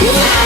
Yeah.